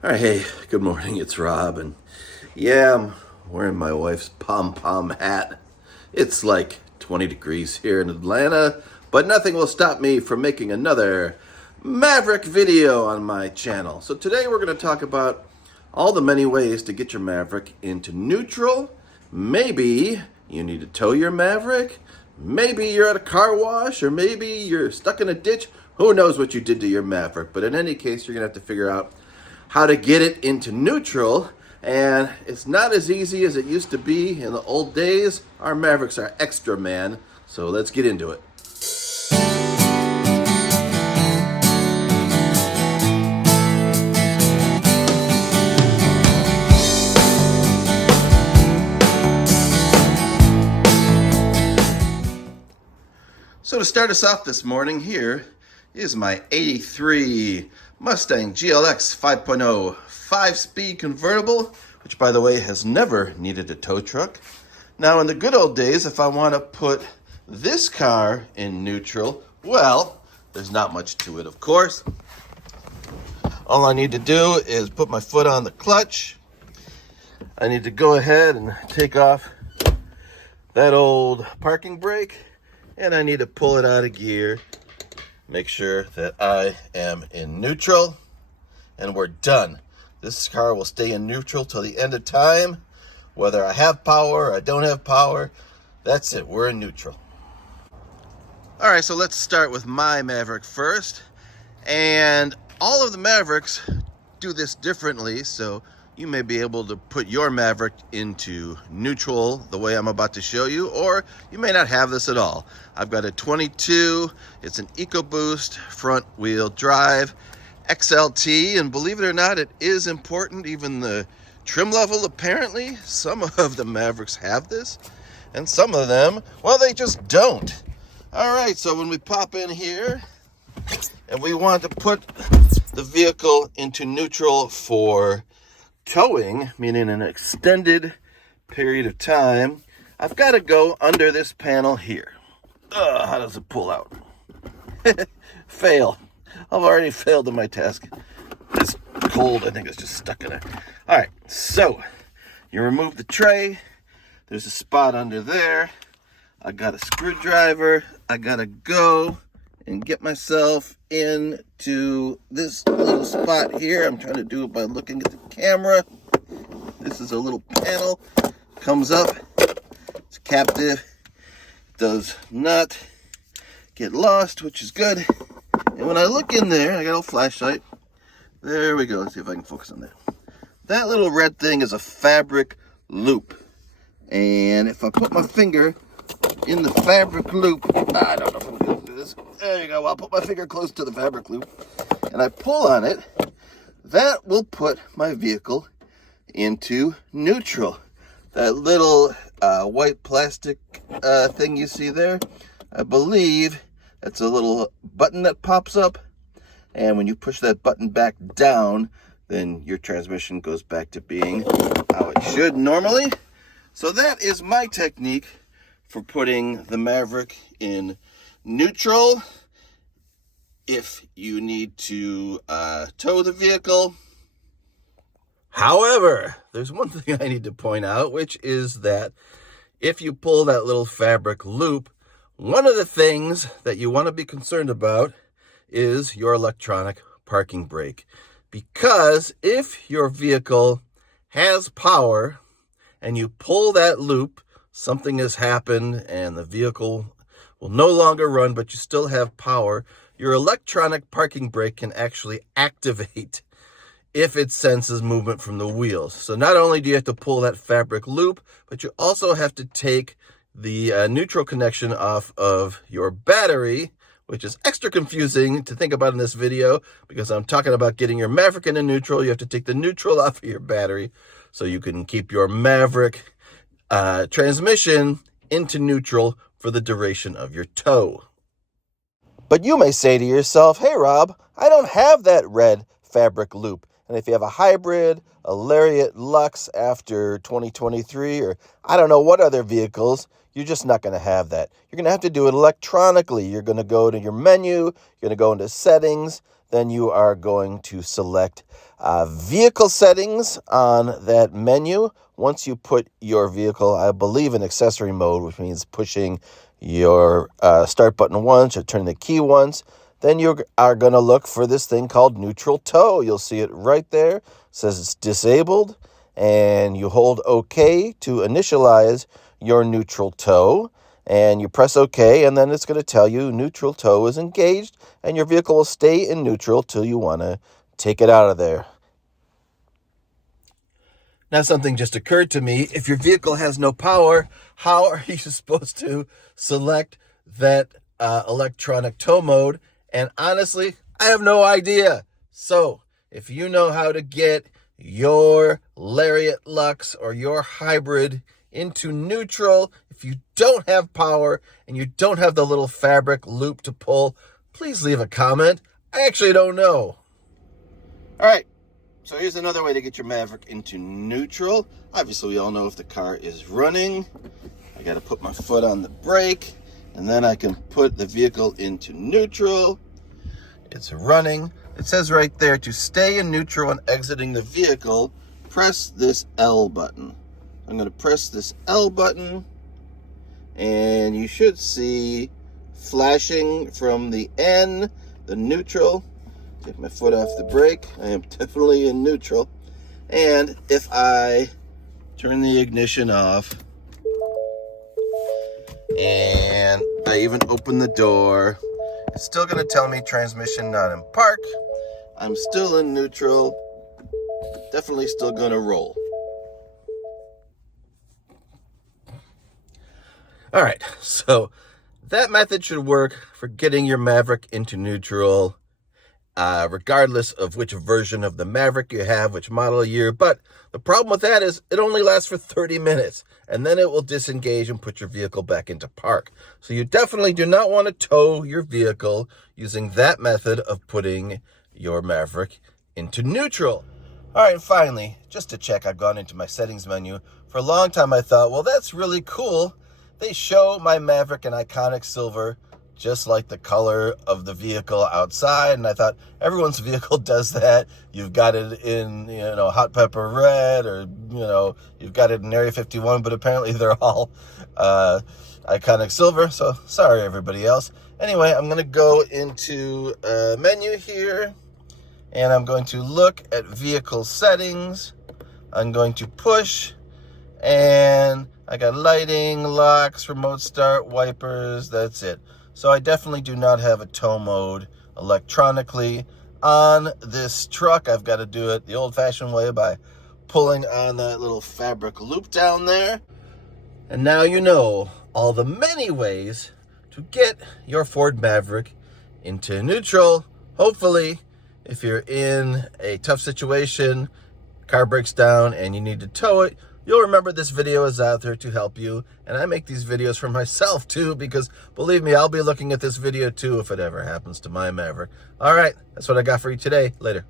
All right, hey, good morning. It's Rob, and yeah, I'm wearing my wife's pom-pom hat. It's like 20 degrees here in Atlanta, but nothing will stop me from making another Maverick video on my channel. So today we're going to talk about all the many ways to get your Maverick into neutral. Maybe you need to tow your Maverick. Maybe you're at a car wash, or maybe you're stuck in a ditch. Who knows what you did to your Maverick? But in any case, you're going to have to figure out how to get it into neutral, and it's not as easy as it used to be in the old days. Our Mavericks are extra, man, so let's get into it. So to start us off this morning, here is my 83 Mustang GLX 5.0 5-speed convertible, which by the way has never needed a tow truck. Now in the good old days, if I want to put this car in neutral, well, there's not much to it, of course. All I need to do is put my foot on the clutch. I need to go ahead and take off that old parking brake, and I need to pull it out of gear, make sure that I am in neutral, and we're done. This car will stay in neutral till the end of time. Whether I have power or I don't have power, that's it, we're in neutral. All right, so let's start with my Maverick first. And all of the Mavericks do this differently, so you may be able to put your Maverick into neutral the way I'm about to show you, or you may not have this at all. I've got a 22, it's an EcoBoost front wheel drive XLT, and believe it or not, it is important. Even the trim level, apparently, some of the Mavericks have this, and some of them, well, they just don't. All right, so when we pop in here, and we want to put the vehicle into neutral for towing, meaning an extended period of time, I've got to go under this panel here. How does it pull out? Fail. I've already failed in my task. It's cold. I think it's just stuck in there. All right, so you remove the tray. There's a spot under there. I got a screwdriver. I got to go and get myself into this little spot here. I'm trying to do it by looking at the camera. This is a little panel, comes up, it's captive, does not get lost, which is good. And when I look in there, I got a flashlight. There we go. Let's see if I can focus on that. That little red thing is a fabric loop. And if I put my finger in the fabric loop, I don't know if I'm going to do this. There you go. I'll put my finger close to the fabric loop and I pull on it. That will put my vehicle into neutral. That little white plastic thing you see there, I believe that's a little button that pops up. And when you push that button back down, then your transmission goes back to being how it should normally. So that is my technique for putting the Maverick in neutral. If you need to tow the vehicle. However, there's one thing I need to point out, which is that if you pull that little fabric loop, one of the things that you want to be concerned about is your electronic parking brake. Because if your vehicle has power and you pull that loop, something has happened and the vehicle will no longer run, but you still have power, your electronic parking brake can actually activate if it senses movement from the wheels. So not only do you have to pull that fabric loop, but you also have to take the neutral connection off of your battery, which is extra confusing to think about in this video because I'm talking about getting your Maverick into neutral. You have to take the neutral off of your battery so you can keep your Maverick transmission into neutral for the duration of your tow. But you may say to yourself, hey Rob, I don't have that red fabric loop. And if you have a hybrid, a Lariat Lux after 2023, or I don't know what other vehicles, you're just not going to have that. You're going to have to do it electronically. You're going to go to your menu, you're going to go into settings, then you are going to select vehicle settings on that menu. Once you put your vehicle, I believe, in accessory mode, which means pushing your start button once or turning the key once, then you are going to look for this thing called neutral tow. You'll see it right there. It says it's disabled, and you hold OK to initialize your neutral tow, and you press OK, and then it's going to tell you neutral tow is engaged, and your vehicle will stay in neutral till you want to take it out of there. Now, something just occurred to me. If your vehicle has no power, how are you supposed to select that electronic tow mode? And honestly, I have no idea. So if you know how to get your Lariat Lux or your hybrid into neutral, if you don't have power and you don't have the little fabric loop to pull, please leave a comment. I actually don't know. All right. So here's another way to get your Maverick into neutral. Obviously, we all know if the car is running. I got to put my foot on the brake, and then I can put the vehicle into neutral. It's running. It says right there, to stay in neutral and exiting the vehicle, press this L button. I'm going to press this L button, and you should see flashing from the N, the neutral. Take my foot off the brake. I am definitely in neutral. And if I turn the ignition off and I even open the door, it's still going to tell me transmission not in park. I'm still in neutral. Definitely still going to roll. All right, so that method should work for getting your Maverick into neutral, regardless of which version of the Maverick you have, which model year. But the problem with that is it only lasts for 30 minutes, and then it will disengage and put your vehicle back into park. So you definitely do not want to tow your vehicle using that method of putting your Maverick into neutral. All right, and finally, just to check, I've gone into my settings menu. For a long time, I thought, well, that's really cool. They show my Maverick in iconic silver, just like the color of the vehicle outside. And I thought everyone's vehicle does that. You've got it in, hot pepper red, or, you've got it in Area 51, but apparently they're all iconic silver. So sorry, everybody else. Anyway, I'm going to go into a menu here, and I'm going to look at vehicle settings. I'm going to push, and I got lighting, locks, remote start, wipers. That's it. So I definitely do not have a tow mode electronically on this truck. I've got to do it the old-fashioned way by pulling on that little fabric loop down there. And now you know all the many ways to get your Ford Maverick into neutral. Hopefully, if you're in a tough situation, car breaks down and you need to tow it, you'll remember this video is out there to help you. And I make these videos for myself too, because believe me, I'll be looking at this video too if it ever happens to my Maverick. All right, that's what I got for you today. Later.